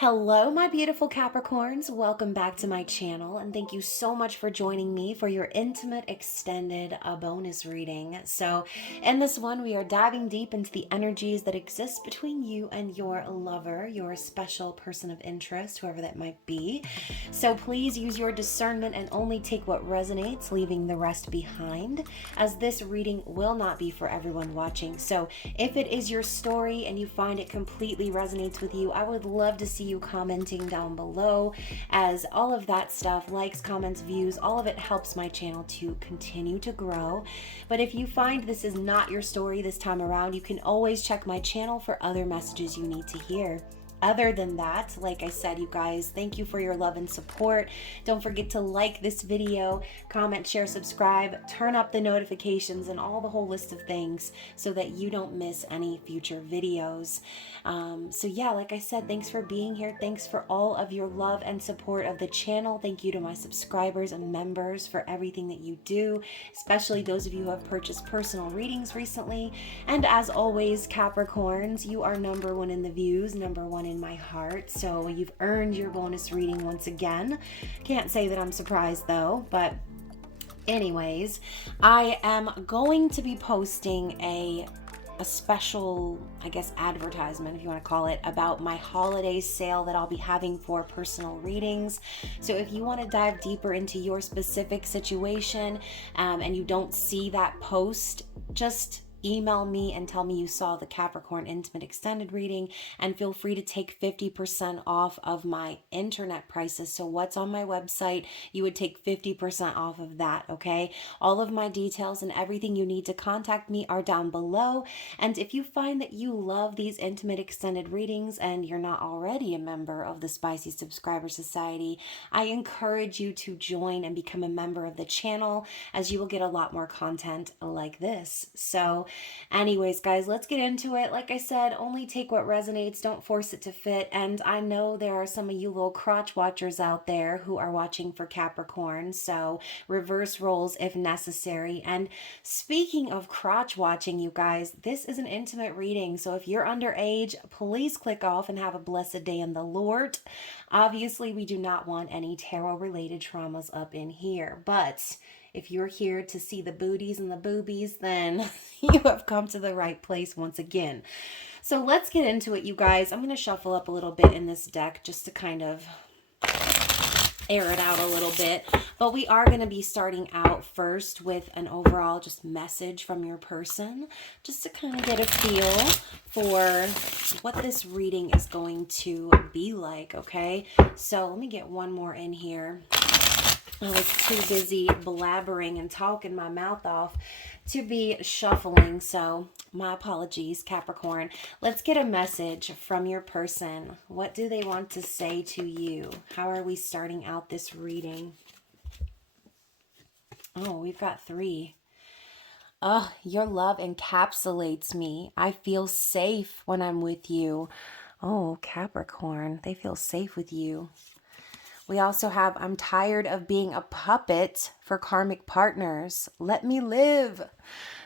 Hello, my beautiful Capricorns. Welcome back to my channel, and thank you so much for joining me for your intimate, extended bonus reading. So, in this one, we are diving deep into the energies that exist between you and your lover, your special person of interest, whoever that might be. So, please use your discernment and only take what resonates, leaving the rest behind, as this reading will not be for everyone watching. So, if it is your story and you find it completely resonates with you, I would love to see you commenting down below, as all of that stuff, likes, comments, views, all of it helps my channel to continue to grow. But if you find this is not your story this time around, you can always check my channel for other messages you need to hear. Other than that, like I said, you guys, thank you for your love and support. Don't forget to like this video, comment, share, subscribe, turn up the notifications, and all the whole list of things so that you don't miss any future videos. So yeah, like I said, thanks for being here. Thanks for all of your love and support of the channel. Thank you to my subscribers and members for everything that you do, especially those of you who have purchased personal readings recently. And as always, Capricorns, you are number one in the views, number one in my heart. So you've earned your bonus reading once again. Can't say that I'm surprised though, but anyways, I am going to be posting a special, I guess, advertisement, if you want to call it, about my holiday sale that I'll be having for personal readings. So if you want to dive deeper into your specific situation and you don't see that post, just email me and tell me you saw the Capricorn Intimate Extended reading, and feel free to take 50% off of my internet prices. So what's on my website, you would take 50% off of that, okay? All of my details and everything you need to contact me are down below. And if you find that you love these Intimate Extended readings and you're not already a member of the Spicy Subscriber Society, I encourage you to join and become a member of the channel, as you will get a lot more content like this. So anyways, guys, let's get into it. Like I said, only take what resonates, don't force it to fit. And I know there are some of you little crotch watchers out there who are watching for Capricorn, so reverse roles if necessary. And speaking of crotch watching, you guys, this is an intimate reading, so if you're underage, please click off and have a blessed day in the Lord. Obviously, we do not want any tarot related traumas up in here, but if you're here to see the booties and the boobies, then you have come to the right place once again. So let's get into it, you guys. I'm going to shuffle up a little bit in this deck just to kind of air it out a little bit. But we are going to be starting out first with an overall just message from your person, just to kind of get a feel for what this reading is going to be like, okay? So let me get one more in here. I was too busy blabbering and talking my mouth off to be shuffling, so my apologies, Capricorn. Let's get a message from your person. What do they want to say to you? How are we starting out this reading? Oh, we've got 3. Oh, your love encapsulates me. I feel safe when I'm with you. Oh, Capricorn, they feel safe with you. We also have, I'm tired of being a puppet for karmic partners. Let me live.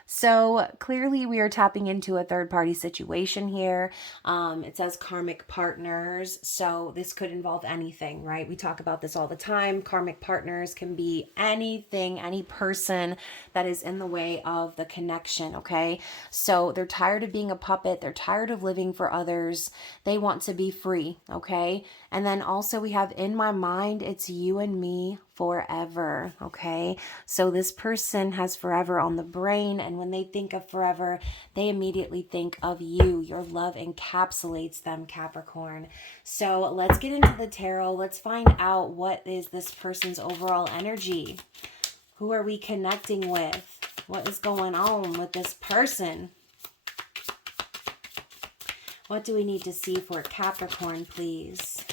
So clearly we are tapping into a third-party situation here. It says karmic partners, so this could involve anything, right? We talk about this all the time. Karmic partners can be anything, any person that is in the way of the connection, okay? So they're tired of being a puppet. They're tired of living for others. They want to be free, okay? And then also we have, in my mind, it's you and me forever, okay? So this person has forever on the brain, and when they think of forever, they immediately think of you. Your love encapsulates them, Capricorn. So let's get into the tarot. Let's find out, what is this person's overall energy? Who are we connecting with? What is going on with this person? What do we need to see for Capricorn, please?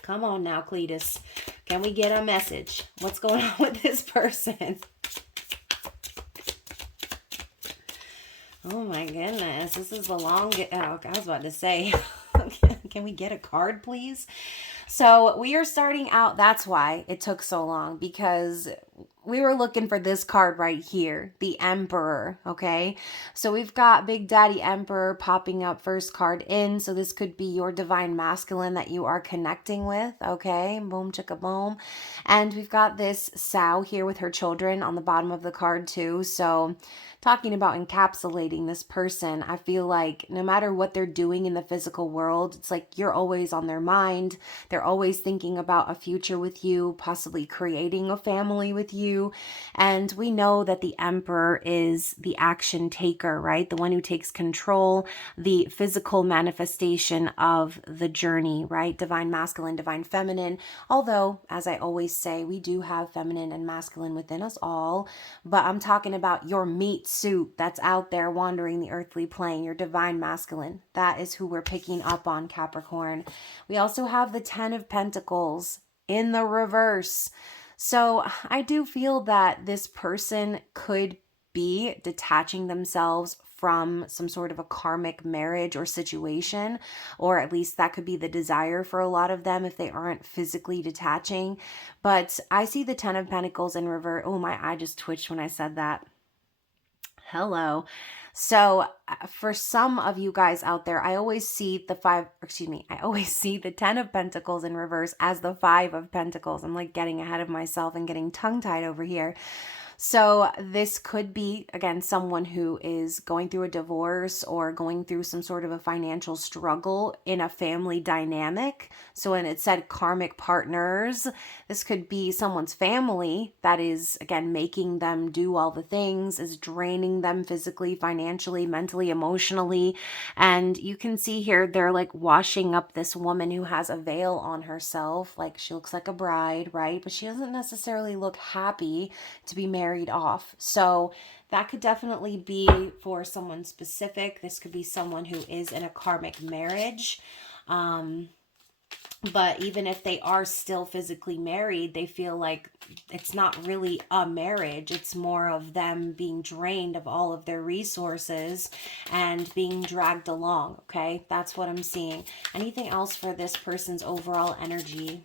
Come on now, Cletus. Can we get a message? What's going on with this person? Oh my goodness. This is the long... Oh, I was about to say, can we get a card, please? So we are starting out. That's why it took so long, because we were looking for this card right here, the Emperor, okay? So we've got Big Daddy Emperor popping up first card in. So this could be your divine masculine that you are connecting with, okay? Boom, chicka, boom. And we've got this sow here with her children on the bottom of the card too. So talking about encapsulating this person, I feel like no matter what they're doing in the physical world, it's like you're always on their mind. They're always thinking about a future with you, possibly creating a family with you. And we know that the Emperor is the action taker, right? The one who takes control, the physical manifestation of the journey, right? Divine masculine, divine feminine. Although, as I always say, we do have feminine and masculine within us all. But I'm talking about your meat suit that's out there wandering the earthly plane, your divine masculine. That is who we're picking up on, Capricorn. We also have the 10 of Pentacles in the reverse. So I do feel that this person could be detaching themselves from some sort of a karmic marriage or situation, or at least that could be the desire for a lot of them if they aren't physically detaching. But I see the 10 of Pentacles in reverse. Oh, my eye just twitched when I said that. Hello. So for some of you guys out there, I always see I always see the 10 of Pentacles in reverse as the 5 of Pentacles. I'm like getting ahead of myself and getting tongue-tied over here. So this could be, again, someone who is going through a divorce or going through some sort of a financial struggle in a family dynamic. So when it said karmic partners, this could be someone's family that is, again, making them do all the things, is draining them physically, financially, mentally, emotionally. And you can see here, they're like washing up this woman who has a veil on herself. Like she looks like a bride, right? But she doesn't necessarily look happy to be married off. So that could definitely be for someone specific. This could be someone who is in a karmic marriage. But even if they are still physically married, they feel like it's not really a marriage. It's more of them being drained of all of their resources and being dragged along. Okay, that's what I'm seeing. Anything else for this person's overall energy?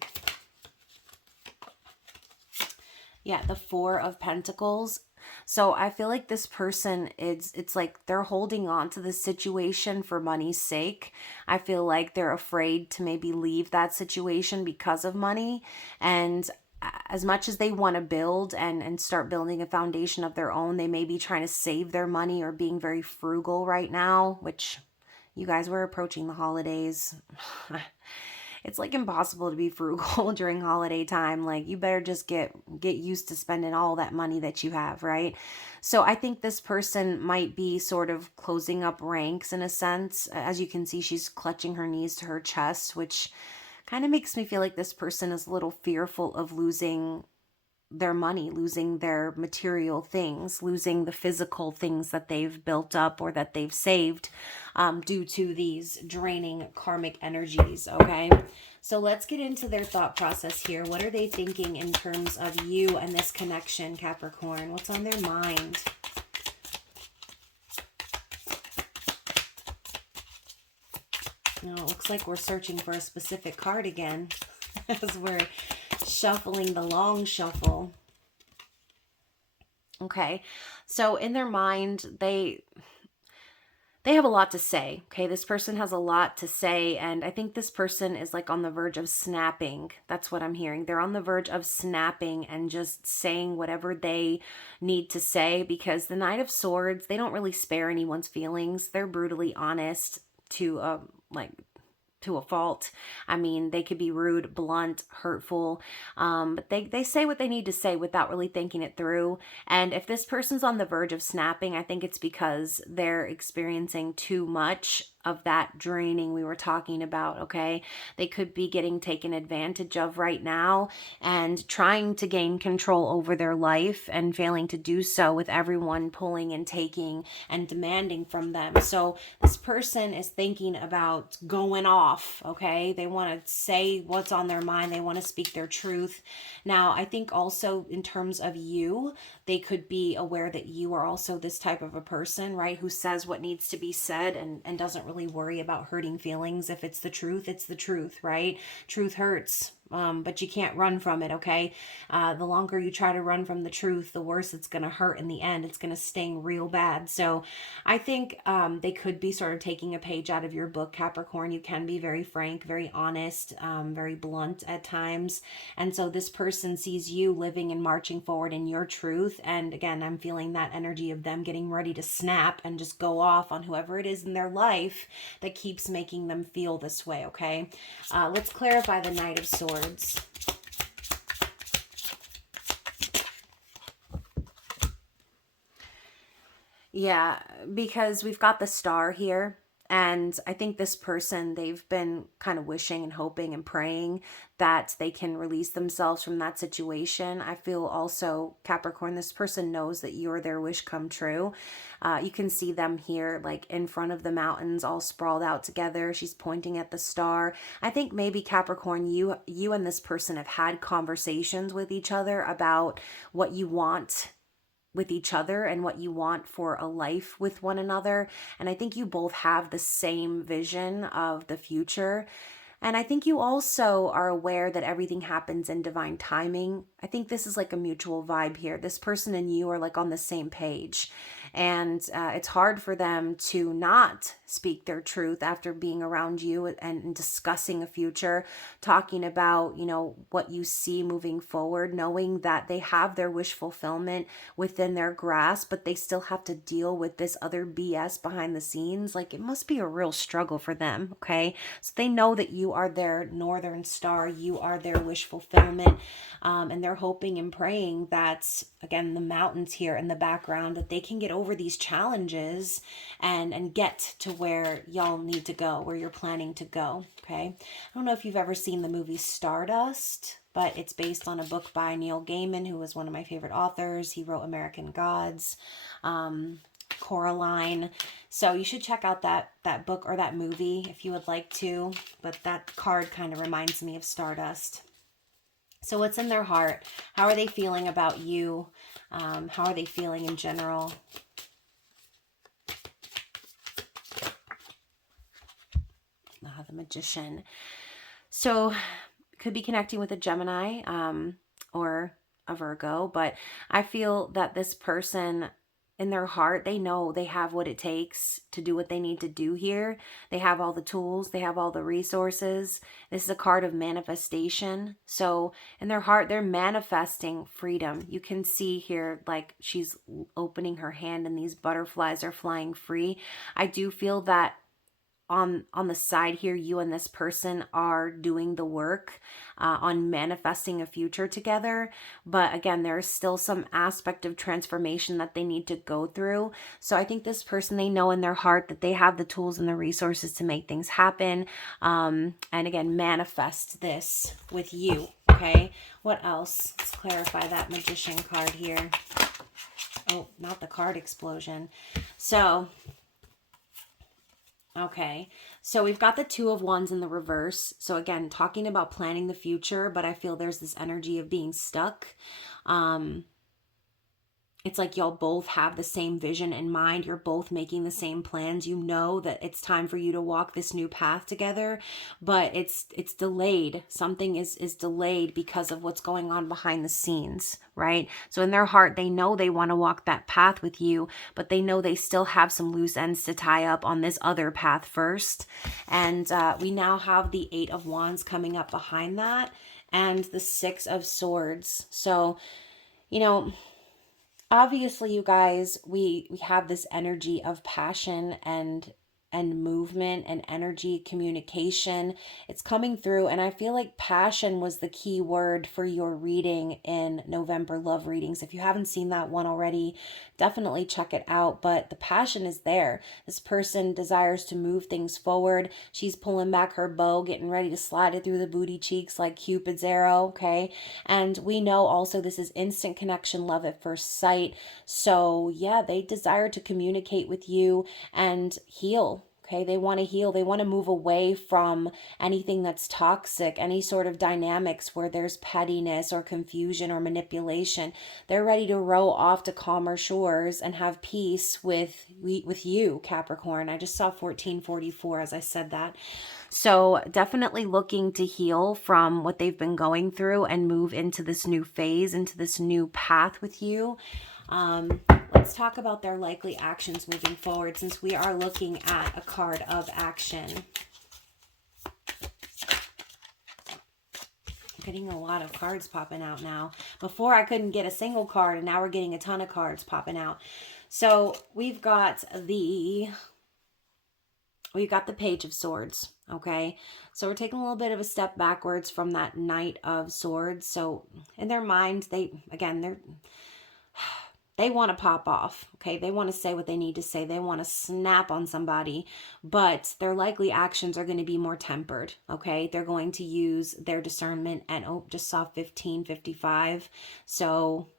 Yeah, the 4 of Pentacles. So I feel like this person it's like they're holding on to the situation for money's sake. I feel like they're afraid to maybe leave that situation because of money. And as much as they want to build and start building a foundation of their own, they may be trying to save their money or being very frugal right now, which you guys were approaching the holidays. It's like impossible to be frugal during holiday time. Like you better just get used to spending all that money that you have, right? So I think this person might be sort of closing up ranks in a sense. As you can see, she's clutching her knees to her chest, which kind of makes me feel like this person is a little fearful of losing their money, losing their material things, losing the physical things that they've built up or that they've saved due to these draining karmic energies, okay? So let's get into their thought process here. What are they thinking in terms of you and this connection, Capricorn? What's on their mind? Oh, it looks like we're searching for a specific card again as we're shuffling the long shuffle. Okay, so in their mind, they have a lot to say. Okay, this person has a lot to say, and I think this person is like on the verge of snapping. That's what I'm hearing. They're on the verge of snapping and just saying whatever they need to say, because the Knight of Swords, they don't really spare anyone's feelings. They're brutally honest to a fault. I mean, they could be rude, blunt, hurtful, but they say what they need to say without really thinking it through. And if this person's on the verge of snapping, I think it's because they're experiencing too much of that draining we were talking about, okay? They could be getting taken advantage of right now and trying to gain control over their life and failing to do so with everyone pulling and taking and demanding from them. So this person is thinking about going off, okay? They want to say what's on their mind. They want to speak their truth. Now, I think also in terms of you, they could be aware that you are also this type of a person, right? Who says what needs to be said and doesn't really worry about hurting feelings. If it's the truth, right? Truth hurts. but you can't run from it, okay? The longer you try to run from the truth, the worse it's going to hurt in the end. It's going to sting real bad. So I think they could be sort of taking a page out of your book, Capricorn. You can be very frank, very honest, very blunt at times. And so this person sees you living and marching forward in your truth. And again, I'm feeling that energy of them getting ready to snap and just go off on whoever it is in their life that keeps making them feel this way, okay? Let's clarify the Knight of Swords. Yeah, because we've got the Star here. And I think this person, they've been kind of wishing and hoping and praying that they can release themselves from that situation. I feel also, Capricorn, this person knows that you're their wish come true. You can see them here, like in front of the mountains, all sprawled out together. She's pointing at the star. I think maybe, Capricorn, you and this person have had conversations with each other about what you want with each other and what you want for a life with one another. And I think you both have the same vision of the future. And I think you also are aware that everything happens in divine timing. I think this is like a mutual vibe here. This person and you are like on the same page. And it's hard for them to not speak their truth after being around you and discussing a future, talking about, you know, what you see moving forward, knowing that they have their wish fulfillment within their grasp, but they still have to deal with this other BS behind the scenes. Like, it must be a real struggle for them, okay? So they know that you are their northern star, you are their wish fulfillment, and they're hoping and praying that, again, the mountains here in the background, that they can get over these challenges and get to where y'all need to go, where you're planning to go, okay? I don't know if you've ever seen the movie Stardust, but it's based on a book by Neil Gaiman, who was one of my favorite authors. He wrote American Gods, Coraline. So you should check out that book or that movie if you would like to. But that card kind of reminds me of Stardust. So what's in their heart? How are they feeling about you? How are they feeling in general? The Magician. So could be connecting with a Gemini or a Virgo, but I feel that this person, in their heart, they know they have what it takes to do what they need to do here. They have all the tools. They have all the resources. This is a card of manifestation. So in their heart, they're manifesting freedom. You can see here, like, she's opening her hand and these butterflies are flying free. I do feel that on the side here, you and this person are doing the work on manifesting a future together. But again, there's still some aspect of transformation that they need to go through. So I think this person, they know in their heart that they have the tools and the resources to make things happen. And again, manifest this with you. Okay. What else? Let's clarify that Magician card here. Oh, not the card explosion. So okay, so we've got the Two of Wands in the reverse. So again, talking about planning the future, but I feel there's this energy of being stuck. It's like y'all both have the same vision in mind. You're both making the same plans. You know that it's time for you to walk this new path together, but it's delayed. Something is delayed because of what's going on behind the scenes, right? So in their heart, they know they want to walk that path with you, but they know they still have some loose ends to tie up on this other path first. And we now have the Eight of Wands coming up behind that and the Six of Swords. So, you know, obviously, you guys, we have this energy of passion and movement and energy, communication. It's coming through, and I feel like passion was the key word for your reading in November love readings. If you haven't seen that one already, definitely check it out. But the passion is there. This person desires to move things forward. She's pulling back her bow, getting ready to slide it through the booty cheeks like Cupid's arrow, okay? And we know also this is instant connection, love at first sight. So yeah, they desire to communicate with you and heal. Okay, they want to heal. They want to move away from anything that's toxic, any sort of dynamics where there's pettiness or confusion or manipulation. They're ready to row off to calmer shores and have peace with you, Capricorn. I just saw 1444 as I said that. So definitely looking to heal from what they've been going through and move into this new phase, into this new path with you. Let's talk about their likely actions moving forward, since we are looking at a card of action. I'm getting a lot of cards popping out now. Before I couldn't get a single card, and now we're getting a ton of cards popping out. So we've got the Page of Swords, okay? So we're taking a little bit of a step backwards from that Knight of Swords. So in their mind, they want to pop off, okay? They want to say what they need to say. They want to snap on somebody, but their likely actions are going to be more tempered, okay? They're going to use their discernment, and just saw 1555. So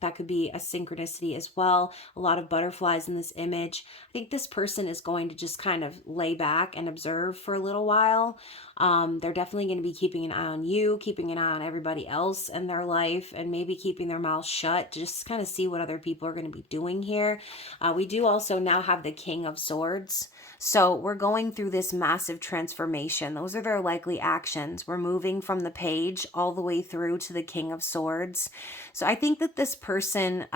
that could be a synchronicity as well. A lot of butterflies in this image. I think this person is going to just kind of lay back and observe for a little while. They're definitely going to be keeping an eye on you, keeping an eye on everybody else in their life, and maybe keeping their mouth shut to just kind of see what other people are going to be doing here. We do also now have the King of Swords. So we're going through this massive transformation. Those are their likely actions. We're moving from the Page all the way through to the King of Swords. So I think that this person,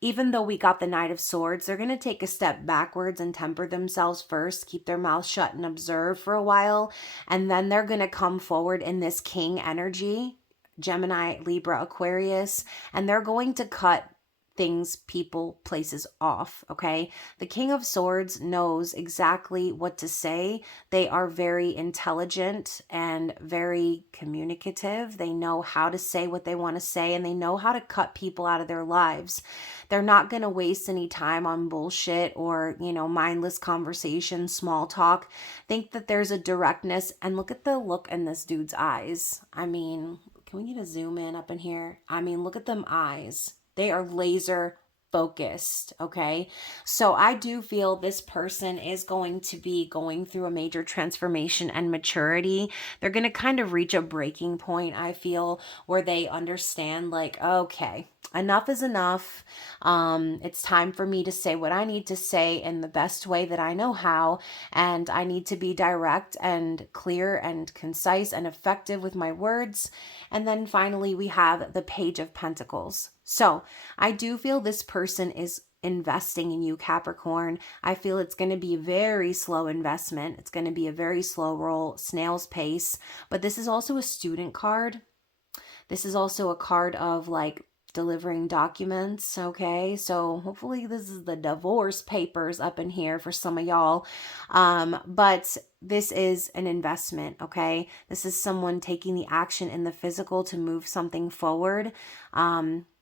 even though we got the Knight of Swords, they're going to take a step backwards and temper themselves first, keep their mouth shut and observe for a while. And then they're going to come forward in this King energy, Gemini, Libra, Aquarius, and they're going to cut things, people, places off, okay? The King of Swords knows exactly what to say. They are very intelligent and very communicative. They know how to say what they want to say, and they know how to cut people out of their lives. They're not going to waste any time on bullshit or, mindless conversation, small talk. Think that there's a directness, and look at the look in this dude's eyes. I mean, can we get a zoom in up in here? I mean, look at them eyes. They are laser focused, okay? So I do feel this person is going to be going through a major transformation and maturity. They're going to kind of reach a breaking point, I feel, where they understand, like, okay, enough is enough. It's time for me to say what I need to say in the best way that I know how, and I need to be direct and clear and concise and effective with my words. And then finally, we have the Page of Pentacles. So I do feel this person is investing in you, Capricorn. I feel it's going to be a very slow investment. It's going to be a very slow roll, snail's pace. But this is also a student card. This is also a card of like delivering documents, okay? So hopefully this is the divorce papers up in here for some of y'all. But this is an investment, okay? This is someone taking the action in the physical to move something forward.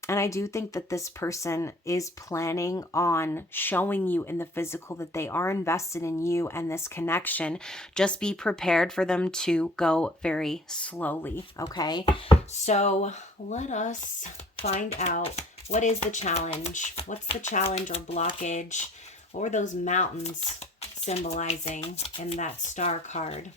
And I do think that this person is planning on showing you in the physical that they are invested in you and this connection. Just be prepared for them to go very slowly, okay? So let us find out, what is the challenge? What's the challenge or blockage? What were those mountains symbolizing in that star card?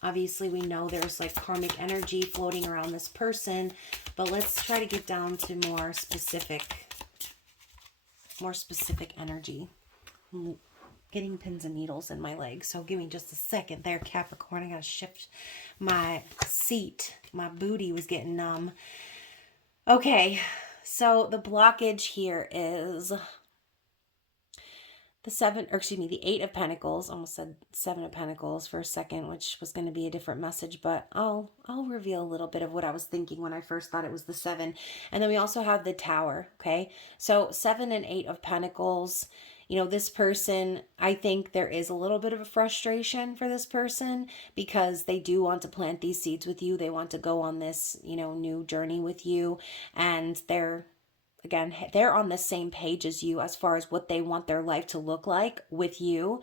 Obviously, we know there's like karmic energy floating around this person, but let's try to get down to more specific energy. I'm getting pins and needles in my legs, so give me just a second there, Capricorn. I gotta shift my seat. My booty was getting numb. Okay, so the blockage here is the Eight of Pentacles. Almost said Seven of Pentacles for a second, which was going to be a different message, but I'll reveal a little bit of what I was thinking when I first thought it was the Seven. And then we also have the Tower, okay? So 7 and 8 of Pentacles, this person, I think there is a little bit of a frustration for this person because they do want to plant these seeds with you. They want to go on this, new journey with you, and they're again, they're on the same page as you as far as what they want their life to look like with you.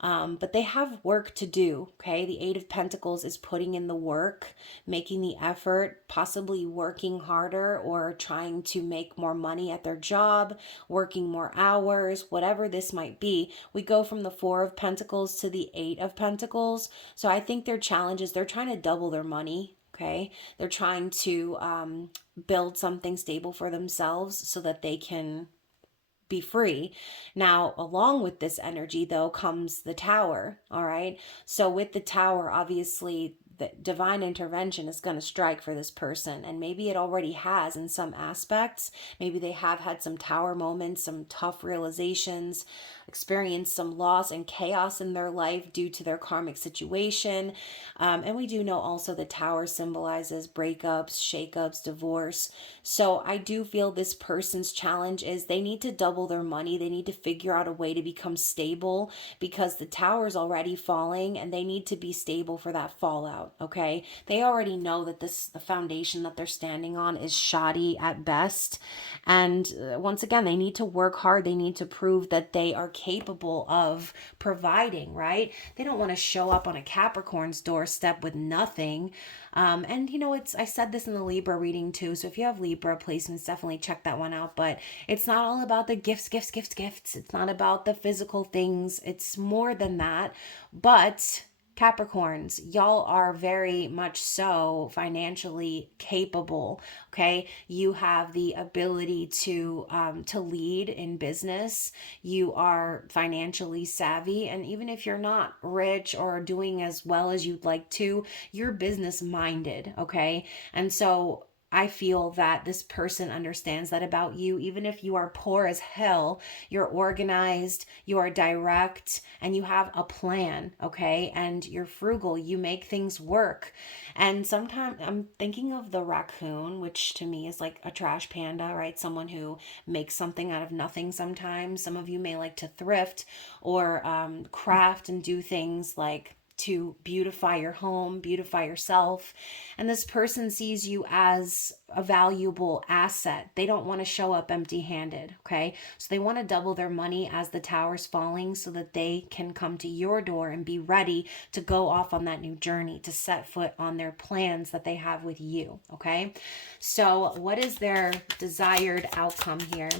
But they have work to do. Okay. The Eight of Pentacles is putting in the work, making the effort, possibly working harder or trying to make more money at their job, working more hours, whatever this might be. We go from the Four of Pentacles to the Eight of Pentacles. So I think their challenge is they're trying to double their money. Okay. They're trying to build something stable for themselves so that they can be free. Now, along with this energy, though, comes the Tower. All right. So with the Tower, obviously, the divine intervention is going to strike for this person. And maybe it already has in some aspects. Maybe they have had some Tower moments, some tough realizations, experienced some loss and chaos in their life due to their karmic situation. And we do know also the Tower symbolizes breakups, shakeups, divorce. So I do feel this person's challenge is they need to double their money. They need to figure out a way to become stable because the Tower's already falling and they need to be stable for that fallout. Okay. They already know that the foundation that they're standing on is shoddy at best. And once again, they need to work hard. They need to prove that they are capable of providing, right? They don't want to show up on a Capricorn's doorstep with nothing. And you know, I said this in the Libra reading too. So if you have Libra placements, definitely check that one out. But it's not all about the gifts. It's not about the physical things. It's more than that. But Capricorns, y'all are very much so financially capable. Okay, you have the ability to lead in business. You are financially savvy, and even if you're not rich or doing as well as you'd like to, you're business minded. Okay, and so I feel that this person understands that about you. Even if you are poor as hell, you're organized, you are direct, and you have a plan, okay? And you're frugal, you make things work. And sometimes I'm thinking of the raccoon, which to me is like a trash panda, right? Someone who makes something out of nothing sometimes. Some of you may like to thrift or craft and do things like to beautify your home, beautify yourself. And this person sees you as a valuable asset. They don't want to show up empty handed. Okay. So they want to double their money as the Tower's falling so that they can come to your door and be ready to go off on that new journey, to set foot on their plans that they have with you. Okay. So what is their desired outcome here?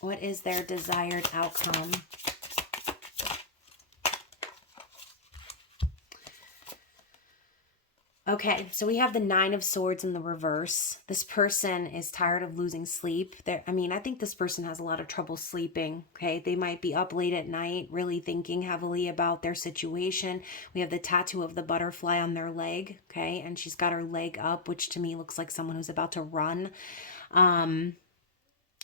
What is their desired outcome? Okay, so we have the Nine of Swords in the reverse. This person is tired of losing sleep. I think this person has a lot of trouble sleeping, okay? They might be up late at night, really thinking heavily about their situation. We have the tattoo of the butterfly on their leg, okay? And she's got her leg up, which to me looks like someone who's about to run.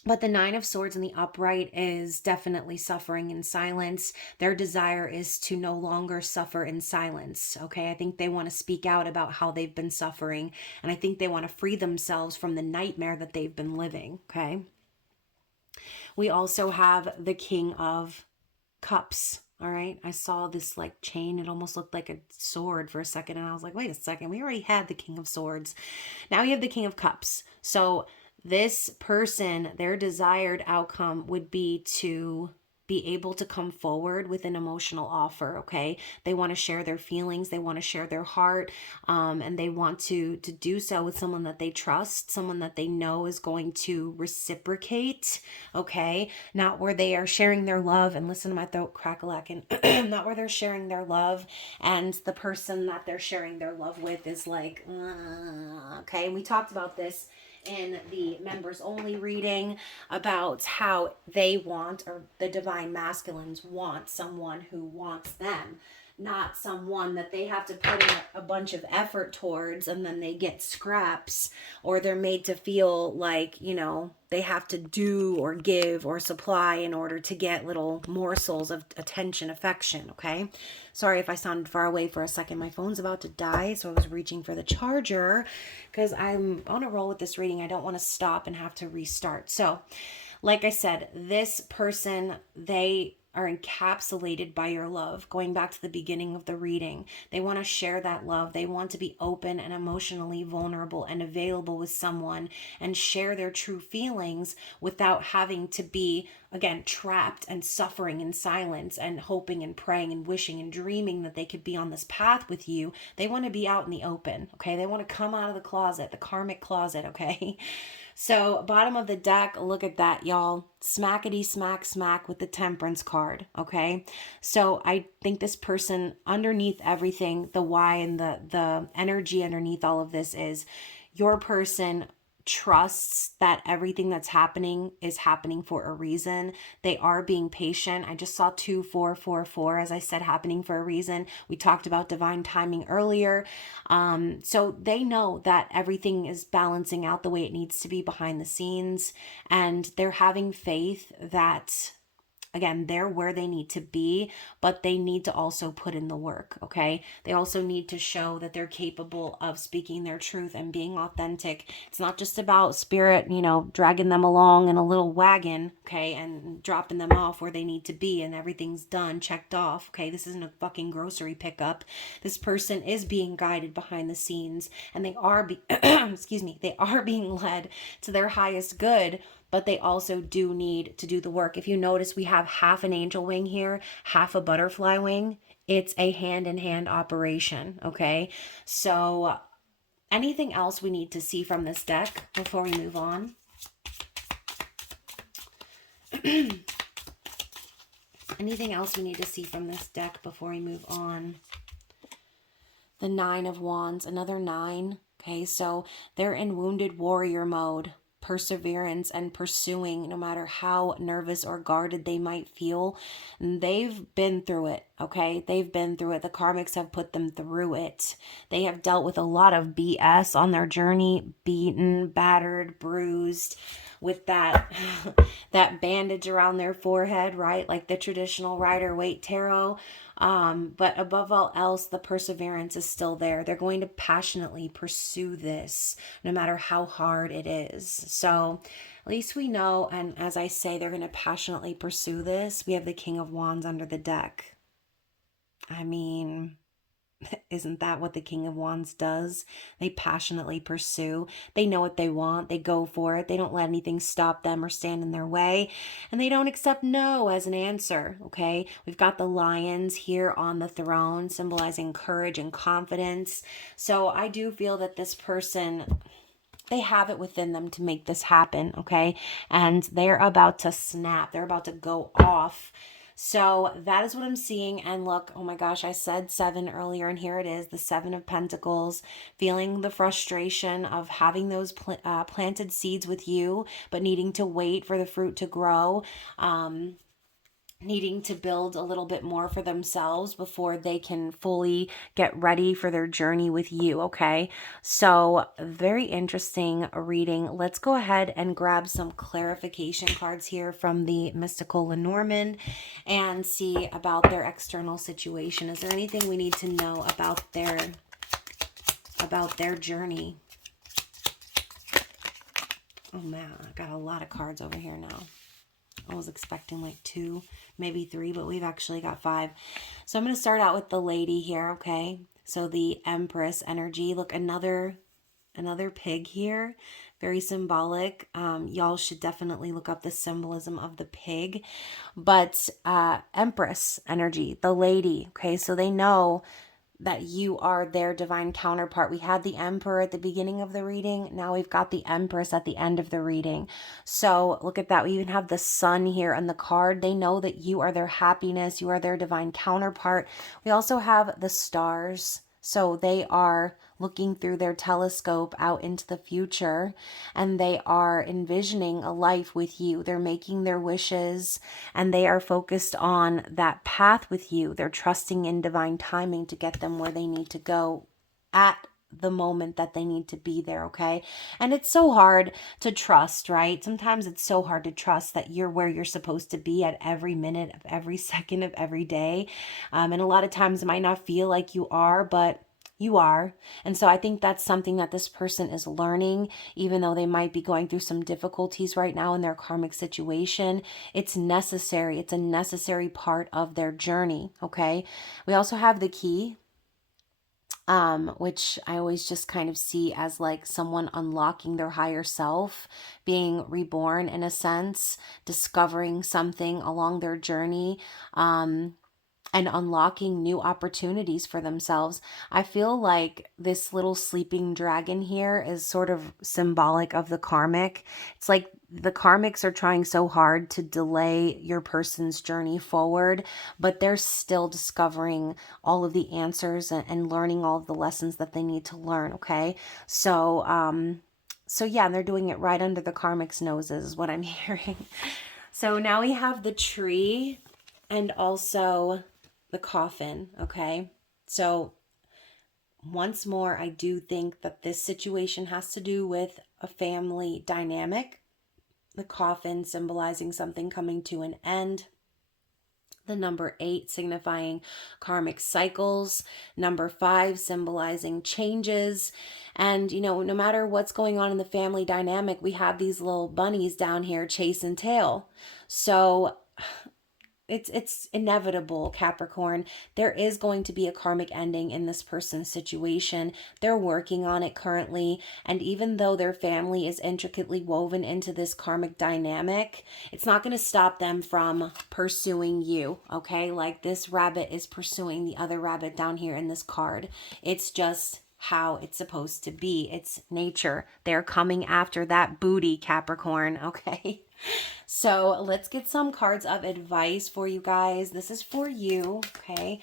But the Nine of Swords in the upright is definitely suffering in silence. Their desire is to no longer suffer in silence. Okay, I think they want to speak out about how they've been suffering. And I think they want to free themselves from the nightmare that they've been living. Okay. We also have the King of Cups. All right. I saw this like chain. It almost looked like a sword for a second. And I was like, wait a second. We already had the King of Swords. Now we have the King of Cups. So this person, their desired outcome would be to be able to come forward with an emotional offer, okay? They want to share their feelings, they want to share their heart, and they want to do so with someone that they trust, someone that they know is going to reciprocate, okay? Not where they are sharing their love, and listen to my throat crack-a-lacking, not where they're sharing their love, and the person that they're sharing their love with is like, okay? And we talked about this in the members only reading about how they want, or the divine masculines want, someone who wants them, not someone that they have to put in a bunch of effort towards and then they get scraps, or they're made to feel like, you know, they have to do or give or supply in order to get little morsels of attention, affection, okay? Sorry if I sounded far away for a second. My phone's about to die, so I was reaching for the charger because I'm on a roll with this reading. I don't want to stop and have to restart. So, like I said, this person, they are encapsulated by your love. Going back to the beginning of the reading, they want to share that love. They want to be open and emotionally vulnerable and available with someone and share their true feelings without having to be, again, trapped and suffering in silence and hoping and praying and wishing and dreaming that they could be on this path with you. They want to be out in the open, okay? They want to come out of the closet, the karmic closet, okay? So, bottom of the deck, look at that, y'all. Smackety smack smack with the Temperance card, okay? So, I think this person, underneath everything, the why and the energy underneath all of this is your person trusts that everything that's happening is happening for a reason. They are being patient. I just saw 2444, as I said, happening for a reason. We talked about divine timing earlier. So they know that everything is balancing out the way it needs to be behind the scenes, and they're having faith that, again, they're where they need to be, but they need to also put in the work, okay? They also need to show that they're capable of speaking their truth and being authentic. It's not just about spirit, dragging them along in a little wagon, okay, and dropping them off where they need to be and everything's done, checked off, okay? This isn't a fucking grocery pickup. This person is being guided behind the scenes, and they are they are being led to their highest good, but they also do need to do the work. If you notice, we have half an angel wing here, half a butterfly wing. It's a hand-in-hand operation, okay? So anything else we need to see from this deck before we move on? Anything else we need to see from this deck before we move on? The Nine of Wands, another 9. Okay, so they're in wounded warrior mode. Perseverance and pursuing, no matter how nervous or guarded they might feel. They've been through it, okay? They've been through it. The karmics have put them through it. They have dealt with a lot of BS on their journey, beaten, battered, bruised, with that that bandage around their forehead, right? Like the traditional Rider-Waite tarot. But above all else, the perseverance is still there. They're going to passionately pursue this, no matter how hard it is. So at least we know, and as I say, they're going to passionately pursue this. We have the King of Wands under the deck. I mean, isn't that what the King of Wands does? They passionately pursue. They know what they want. They go for it. They don't let anything stop them or stand in their way. And they don't accept no as an answer, okay? We've got the lions here on the throne, symbolizing courage and confidence. So I do feel that this person, they have it within them to make this happen, okay? And they're about to snap. They're about to go off. So that is what I'm seeing. And look, oh my gosh, I said 7 earlier, and here it is, the 7 of Pentacles, feeling the frustration of having those planted seeds with you, but needing to wait for the fruit to grow. Needing to build a little bit more for themselves before they can fully get ready for their journey with you, okay? So very interesting reading. Let's go ahead and grab some clarification cards here from the Mystical Lenormand and see about their external situation. Is there anything we need to know about their journey? Oh man, I got a lot of cards over here now. I was expecting like 2, maybe 3, but we've actually got 5. So I'm going to start out with the lady here, okay? So the Empress energy. Look, another pig here. Very symbolic. Y'all should definitely look up the symbolism of the pig. But Empress energy, the lady, okay? So they know that you are their divine counterpart. We had the Emperor at the beginning of the reading. Now we've got the Empress at the end of the reading. So look at that. We even have the Sun here on the card. They know that you are their happiness. You are their divine counterpart. We also have the stars. So they are looking through their telescope out into the future, and they are envisioning a life with you. They're making their wishes, and they are focused on that path with you. They're trusting in divine timing to get them where they need to go at the moment that they need to be there, okay? And it's so hard to trust, right? Sometimes it's so hard to trust that you're where you're supposed to be at every minute of every second of every day. And a lot of times it might not feel like you are, but You are. And so I think that's something that this person is learning, even though they might be going through some difficulties right now in their karmic situation. It's necessary. It's a necessary part of their journey. Okay. We also have the key, which I always just kind of see as like someone unlocking their higher self, being reborn in a sense, discovering something along their journey. And unlocking new opportunities for themselves. I feel like this little sleeping dragon here is sort of symbolic of the karmic. It's like the karmics are trying so hard to delay your person's journey forward, but they're still discovering all of the answers and learning all of the lessons that they need to learn, okay? So yeah, they're doing it right under the karmics' noses is what I'm hearing. So now we have the tree and also the coffin, okay? So once more, I do think that this situation has to do with a family dynamic. The coffin symbolizing something coming to an end. The number 8 signifying karmic cycles. Number 5 symbolizing changes. And, no matter what's going on in the family dynamic, we have these little bunnies down here chasing tail. So it's inevitable, Capricorn. There is going to be a karmic ending in this person's situation. They're working on it currently. And even though their family is intricately woven into this karmic dynamic, it's not going to stop them from pursuing you, okay? Like this rabbit is pursuing the other rabbit down here in this card. It's just how it's supposed to be. It's nature. They're coming after that booty, Capricorn, okay? So let's get some cards of advice for you guys. This is for you, okay?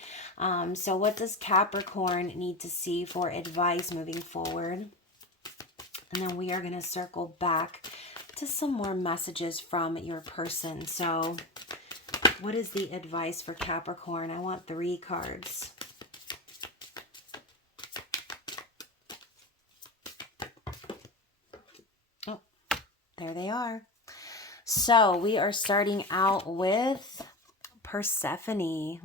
So what does Capricorn need to see for advice moving forward? And then we are going to circle back to some more messages from your person. So what is the advice for Capricorn? I want 3 cards. Oh, there they are. So we are starting out with Persephone.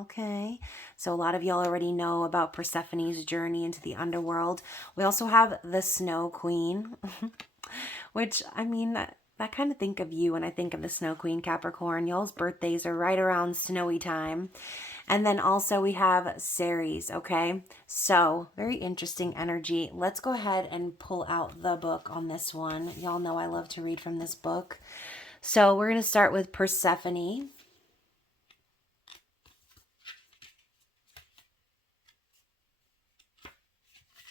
Okay. So a lot of y'all already know about Persephone's journey into the underworld. We also have the Snow Queen, which, I mean, I kind of think of you when I think of the Snow Queen, Capricorn. Y'all's birthdays are right around snowy time. And then also we have Ceres, okay? So very interesting energy. Let's go ahead and pull out the book on this one. Y'all know I love to read from this book. So we're going to start with Persephone.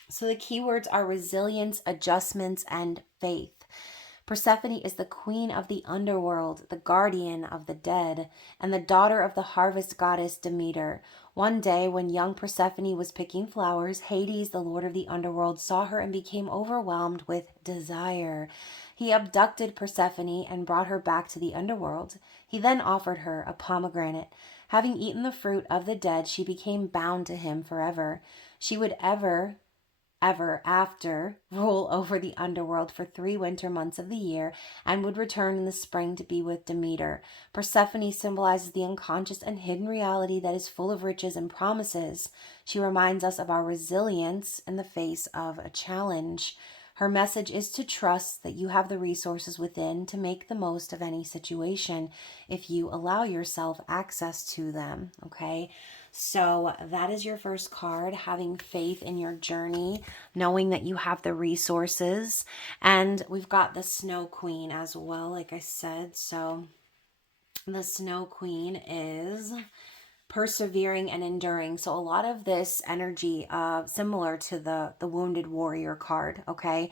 So the keywords are resilience, adjustments, and faith. Persephone is the queen of the underworld, the guardian of the dead, and the daughter of the harvest goddess Demeter. One day, when young Persephone was picking flowers, Hades, the lord of the underworld, saw her and became overwhelmed with desire. He abducted Persephone and brought her back to the underworld. He then offered her a pomegranate. Having eaten the fruit of the dead, she became bound to him forever. She would ever after rule over the underworld for 3 winter months of the year and would return in the spring to be with Demeter. Persephone symbolizes the unconscious and hidden reality that is full of riches and promises. She reminds us of our resilience in the face of a challenge. Her message is to trust that you have the resources within to make the most of any situation if you allow yourself access to them, okay? So that is your first card, having faith in your journey, knowing that you have the resources. And we've got the Snow Queen as well, like I said. So the Snow Queen is persevering and enduring. So a lot of this energy similar to the wounded warrior card, okay?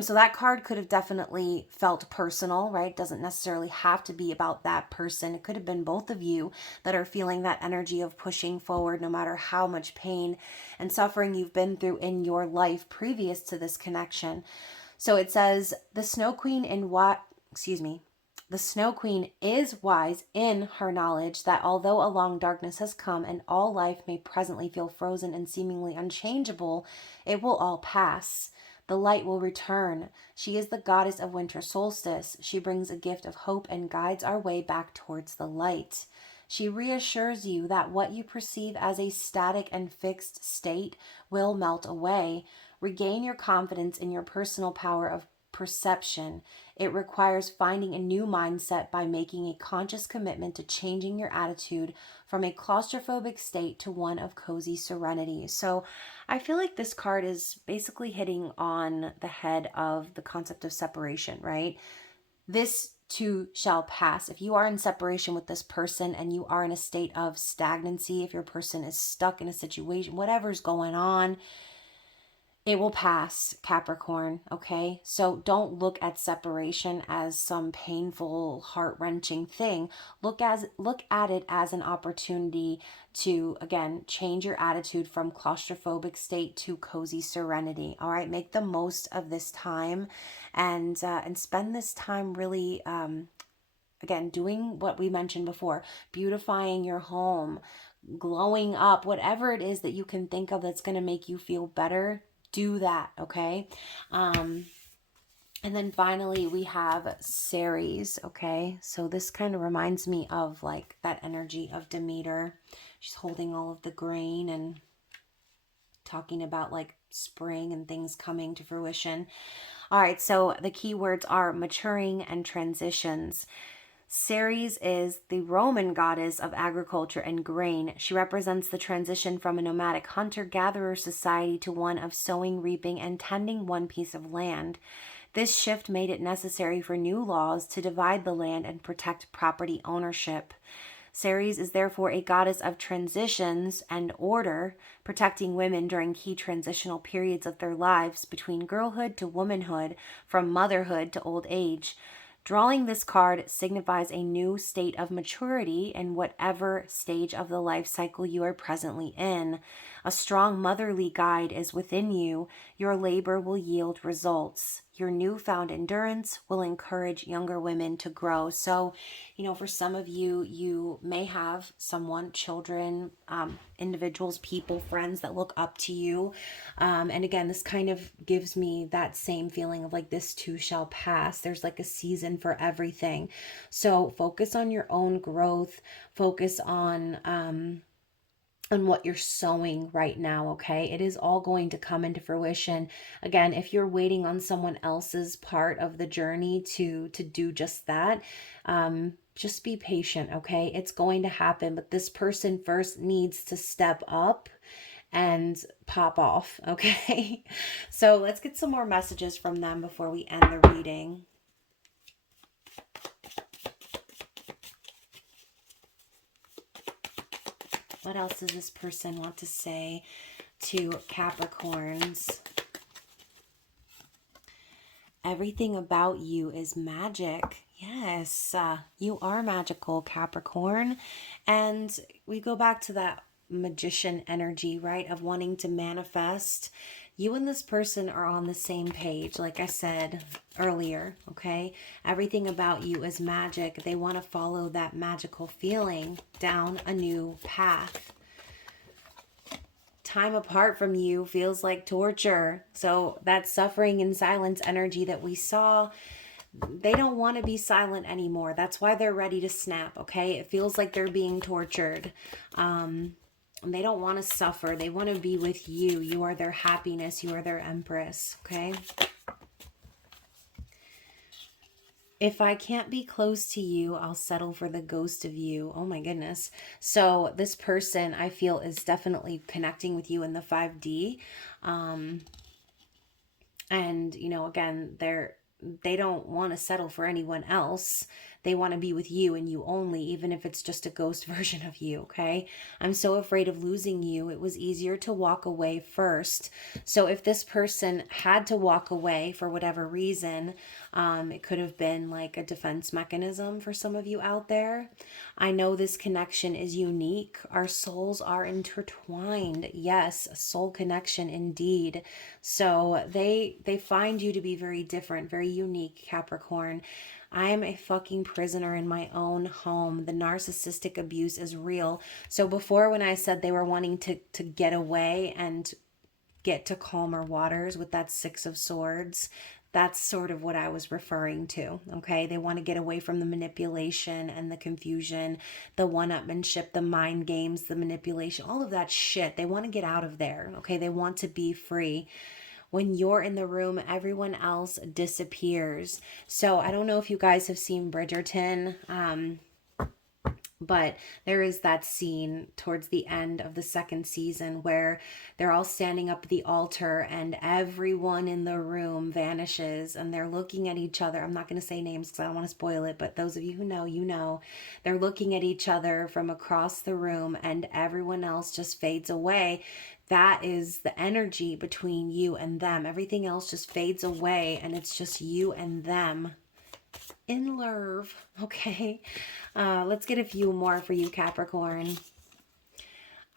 So that card could have definitely felt personal, right? Doesn't necessarily have to be about that person. It could have been both of you that are feeling that energy of pushing forward no matter how much pain and suffering you've been through in your life previous to this connection. So it says the Snow Queen the Snow Queen is wise in her knowledge that although a long darkness has come and all life may presently feel frozen and seemingly unchangeable, it will all pass. The light will return. She is the goddess of winter solstice. She brings a gift of hope and guides our way back towards the light. She reassures you that what you perceive as a static and fixed state will melt away. Regain your confidence in your personal power of perception. It requires finding a new mindset by making a conscious commitment to changing your attitude from a claustrophobic state to one of cozy serenity. So I feel like this card is basically hitting on the head of the concept of separation, right? This too shall pass. If you are in separation with this person and you are in a state of stagnancy, if your person is stuck in a situation, whatever's going on, it will pass, Capricorn, okay? So don't look at separation as some painful, heart-wrenching thing. Look at it as an opportunity to, again, change your attitude from claustrophobic state to cozy serenity. All right, make the most of this time and spend this time really again, doing what we mentioned before, beautifying your home, glowing up, whatever it is that you can think of that's going to make you feel better, do that, okay? And then finally we have Ceres, okay? So this kind of reminds me of like that energy of Demeter. She's holding all of the grain and talking about like spring and things coming to fruition. All right, so the key words are maturing and transitions. Ceres is the Roman goddess of agriculture and grain. She represents the transition from a nomadic hunter-gatherer society to one of sowing, reaping, and tending one piece of land. This shift made it necessary for new laws to divide the land and protect property ownership. Ceres is therefore a goddess of transitions and order, protecting women during key transitional periods of their lives between girlhood to womanhood, from motherhood to old age. Drawing this card signifies a new state of maturity in whatever stage of the life cycle you are presently in. A strong motherly guide is within you. Your labor will yield results. Your newfound endurance will encourage younger women to grow. So, for some of you, you may have someone, children, individuals, people, friends that look up to you. And again, this kind of gives me that same feeling of like, this too shall pass. There's like a season for everything. So focus on your own growth, focus on what you're sowing right now, okay? It is all going to come into fruition. Again, if you're waiting on someone else's part of the journey to do just that, just be patient, okay? It's going to happen, but this person first needs to step up and pop off, okay? So let's get some more messages from them before we end the reading. What else does this person want to say to Capricorns? Everything about you is magic. Yes, you are magical, Capricorn. And we go back to that magician energy, right? Of wanting to manifest. You and this person are on the same page, like I said earlier, okay? Everything about you is magic. They want to follow that magical feeling down a new path. Time apart from you feels like torture. So that suffering in silence energy that we saw, they don't want to be silent anymore. That's why they're ready to snap, okay? It feels like they're being tortured. They don't want to suffer. They want to be with you. You are their happiness. You are their empress, okay? If I can't be close to you, I'll settle for the ghost of you. Oh my goodness. So this person, I feel, is definitely connecting with you in the 5D. And, again, they don't want to settle for anyone else. They want to be with you and you only, even if it's just a ghost version of you, okay? I'm so afraid of losing you. It was easier to walk away first. So if this person had to walk away for whatever reason, it could have been like a defense mechanism for some of you out there. I know this connection is unique. Our souls are intertwined. Yes, a soul connection indeed. So they find you to be very different, very unique, Capricorn. I am a fucking prisoner in my own home. The narcissistic abuse is real. So before, when I said they were wanting to get away and get to calmer waters with that 6 of Swords, That's sort of what I was referring to. Okay. They want to get away from the manipulation and the confusion, the one-upmanship, the mind games, the manipulation, all of that shit. They want to get out of there. Okay. They want to be free. When you're in the room, everyone else disappears. So I don't know if you guys have seen Bridgerton. But there is that scene towards the end of the second season where they're all standing up at the altar and everyone in the room vanishes and they're looking at each other. I'm not going to say names because I don't want to spoil it, but those of you who know, you know. They're looking at each other from across the room and everyone else just fades away. That is the energy between you and them. Everything else just fades away and it's just you and them in love. Okay. Let's get a few more for you, Capricorn.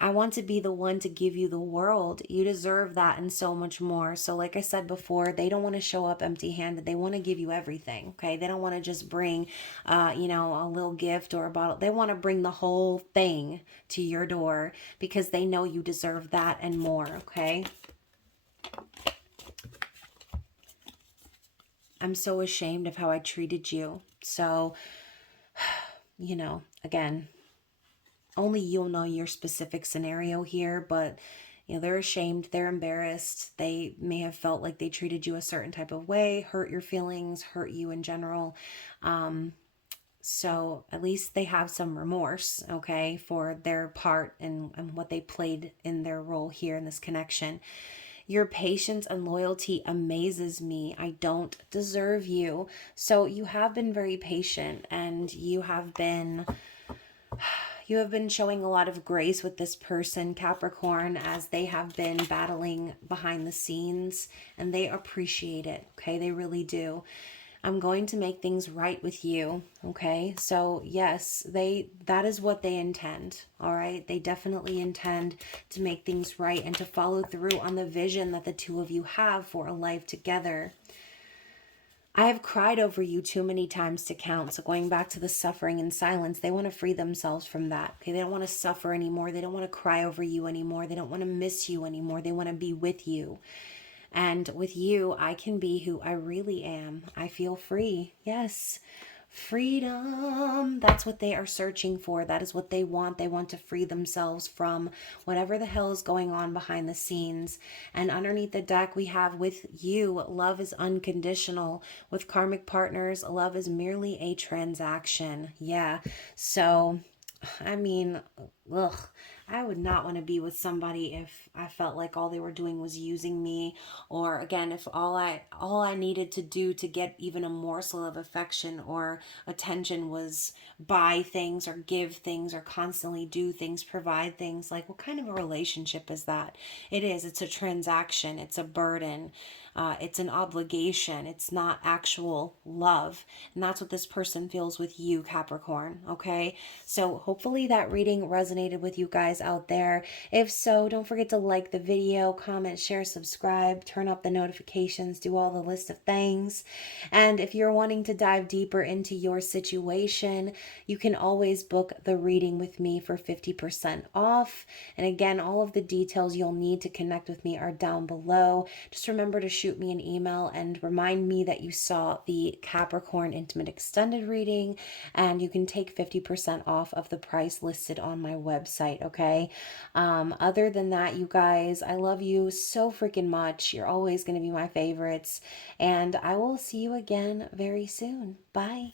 I want to be the one to give you the world. You deserve that and so much more. So like I said before, they don't want to show up empty-handed. They want to give you everything, okay? They don't want to just bring, you know, a little gift or a bottle. They want to bring the whole thing to your door because they know you deserve that and more, okay? I'm so ashamed of how I treated you. So, you know, again, only you'll know your specific scenario here, but you know, they're ashamed, they're embarrassed. They may have felt like they treated you a certain type of way, hurt your feelings, hurt you in general. So at least they have some remorse, okay, for their part and what they played in their role here in this connection. Your patience and loyalty amazes me. I don't deserve you. So you have been very patient and you have been showing a lot of grace with this person, Capricorn, as they have been battling behind the scenes and they appreciate it. Okay, they really do. I'm going to make things right with you. Okay. So yes, that is what they intend. All right. They definitely intend to make things right and to follow through on the vision that the two of you have for a life together. I have cried over you too many times to count. So going back to the suffering and silence, they want to free themselves from that. Okay. They don't want to suffer anymore. They don't want to cry over you anymore. They don't want to miss you anymore. They want to be with you. And with you, I can be who I really am. I feel free. Yes. Freedom. That's what they are searching for. That is what they want. They want to free themselves from whatever the hell is going on behind the scenes. And underneath the deck, we have with you, love is unconditional. With karmic partners, love is merely a transaction. Yeah. So, I mean, ugh. I would not want to be with somebody if I felt like all they were doing was using me, or again, if all I needed to do to get even a morsel of affection or attention was buy things or give things or constantly do things, provide things. Like, what kind of a relationship is that? It's a transaction, it's a burden. It's an obligation. It's not actual love. And that's what this person feels with you, Capricorn. Okay. So hopefully that reading resonated with you guys out there. If so, don't forget to like the video, comment, share, subscribe, turn up the notifications, do all the list of things. And if you're wanting to dive deeper into your situation, you can always book the reading with me for 50% off. And again, all of the details you'll need to connect with me are down below. Just remember to shoot me an email and remind me that you saw the Capricorn Intimate Extended reading, and you can take 50% off of the price listed on my website, okay? Other than that, you guys, I love you so freaking much. You're always going to be my favorites, and I will see you again very soon. Bye.